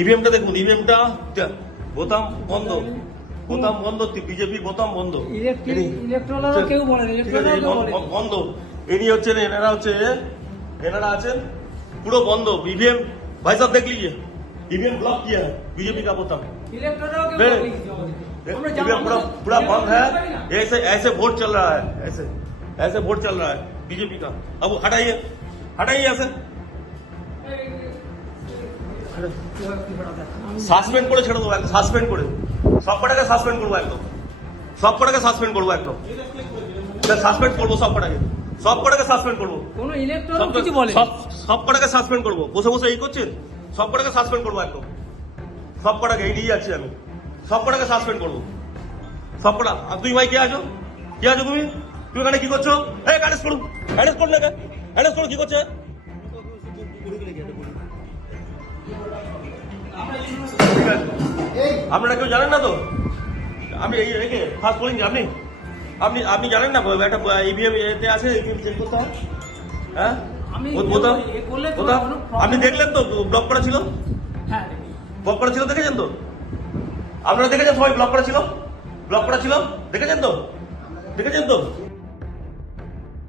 ইভিএমটা দেখুন, ইভিএমটা বোতাম বন্ধ, বোতাম বন্ধ, বিজেপির বোতাম বন্ধ, কেউ বলে বন্ধ। ইনি হচ্ছেন, এনারা আছেন পুরো বন্ধ ईवीएम। भाई साहब देख लीजिए, ईवीएम ब्लॉक किया है बीजेपी का बोताम, ईवीएम पूरा बंद है। ऐसे ऐसे वोट चल रहा है, ऐसे ऐसे वोट चल रहा है बीजेपी का। अब हटाइए, हटाइए ऐसे, সাসপেন্ড করে ছেড়ে দেবো একদম, সাসপেন্ড করে সব কটাকে সাসপেন্ড করবো একদম, সব কটাকে সাসপেন্ড করবো একদম, সাসপেন্ড করবো সব কটাকে, সব কটাকে সাসপেন্ড করবো, কোনো ইলেকট্রন কিছু বলে সব কটাকে সাসপেন্ড করবো। বসে বসে এই করছেন, সব কটাকে সাসপেন্ড করবো একদম, সব কটাকে এই নিয়ে যাচ্ছি আমি, সব কটাকে সাসপেন্ড করবো সব কটা। আর তুমি ভাই কে আছো, কে আছো তুমি, তুমি এখানে কি করছো? এই অ্যারেস্ট করুন, অ্যারেস্ট করুন, অ্যারেস্ট করুন, কি করছে? আপনারা কেউ জানেন না তো? আমি এই ফার্স্ট বলিং আপনি আপনি আপনি জানেন না একটা ইভিএম এতে আছে, ইভিএম চেক করতে হয়। হ্যাঁ আপনি দেখলেন তো ব্লক করা ছিল, ব্লক করা ছিল, দেখেছেন তো? আপনারা দেখেছেন সবাই ব্লক করা ছিল, ব্লক করা ছিল, দেখেছেন তো? দেখেছেন তো?